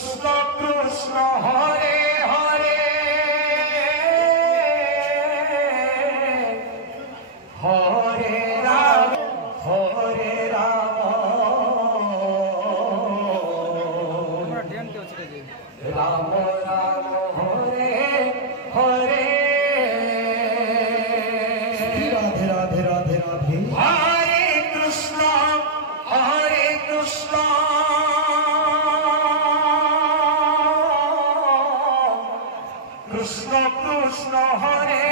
Krishna Krishna Hare Hare Hare Ram Ram Ram Hare Hare Radhe Radhe Radhe Radhe Hare Krishna Krishna Krishna Hare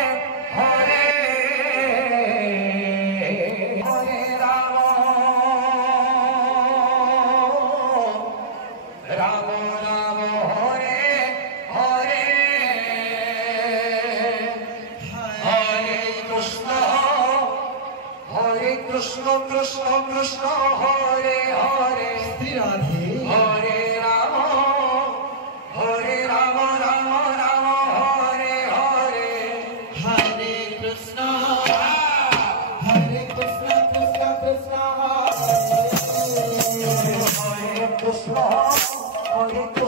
Hare Hare Ram Ram Ram Hare Hare Hare Krishna Krishna Krishna Hare Hare Radhe Hare Ram Ram Ram Hare Hare Hare Krishna Krishna Krishna Hare Krishna